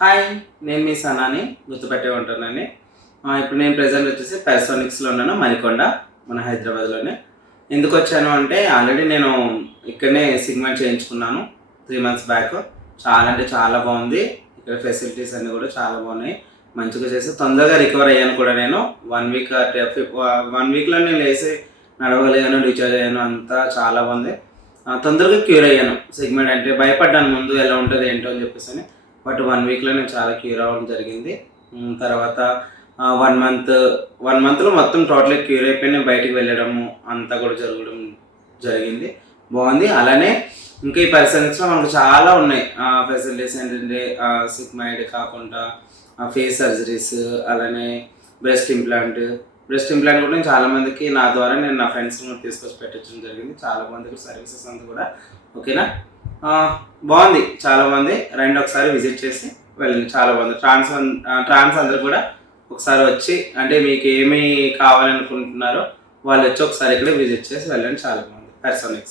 Hi, నేను మీ సనాని గుర్తుపెట్టే ఉంటానండి. ఇప్పుడు నేను ప్రెజెంట్ వచ్చేసి పెర్సోనిక్స్‌లో ఉన్నాను మణికొండ, మన హైదరాబాద్‌లోనే. ఎందుకొచ్చాను అంటే ఆల్రెడీ నేను ఇక్కడనే సిగ్మెంట్ చేయించుకున్నాను 3 మంత్స్ బ్యాక్. చాలా అంటే చాలా బాగుంది. ఇక్కడ ఫెసిలిటీస్ అన్నీ కూడా చాలా బాగున్నాయి. మంచిగా చేసి తొందరగా రికవర్ అయ్యాను కూడా నేను. 1 వీక్ 1 వీక్‌లో నేను లేసి నడవగలిగాను, డిశ్చార్జ్ అయ్యాను. అంతా చాలా బాగుంది. తొందరగా క్యూర్ అయ్యాను. సిగ్మెంట్ అంటే భయపడ్డాను ముందు ఎలా ఉంటదో ఏంటో అని చెప్పేసని. బట్ 1 వీక్‌లో నేను చాలా క్యూర్ అవ్వడం జరిగింది. తర్వాత 1 మంత్‌లో మొత్తం టోటల్‌గా క్యూర్ అయిపోయి నేను బయటికి వెళ్ళడము అంతా కూడా జరగడం జరిగింది. బాగుంది. అలానే ఇంకా ఈ పర్సన్స్‌లో మనకు చాలా ఉన్నాయి. ఫెసిలిటీస్ ఏంటంటే సిగ్మాయిడ్ కాకుండా ఫేస్ సర్జరీస్, అలానే బ్రెస్ట్ ఇంప్లాంట్ కూడా నేను చాలామందికి నా ద్వారా నేను నా ఫ్రెండ్స్‌ని కూడా తీసుకొచ్చి పెట్టించడం జరిగింది. చాలా మందికి సర్వీసెస్ అంతా కూడా ఓకేనా. బాగుంది, చాలా బాగుంది. రండి ఒకసారి విజిట్ చేసి వెళ్ళండి. చాలా బాగుంది. ట్రాన్స్ అందరూ కూడా ఒకసారి వచ్చి అంటే మీకు ఏమి కావాలనుకుంటున్నారో వాళ్ళు వచ్చి ఒకసారి ఇక్కడ విజిట్ చేసి వెళ్ళండి. చాలా బాగుంది పెర్సోనిక్స్.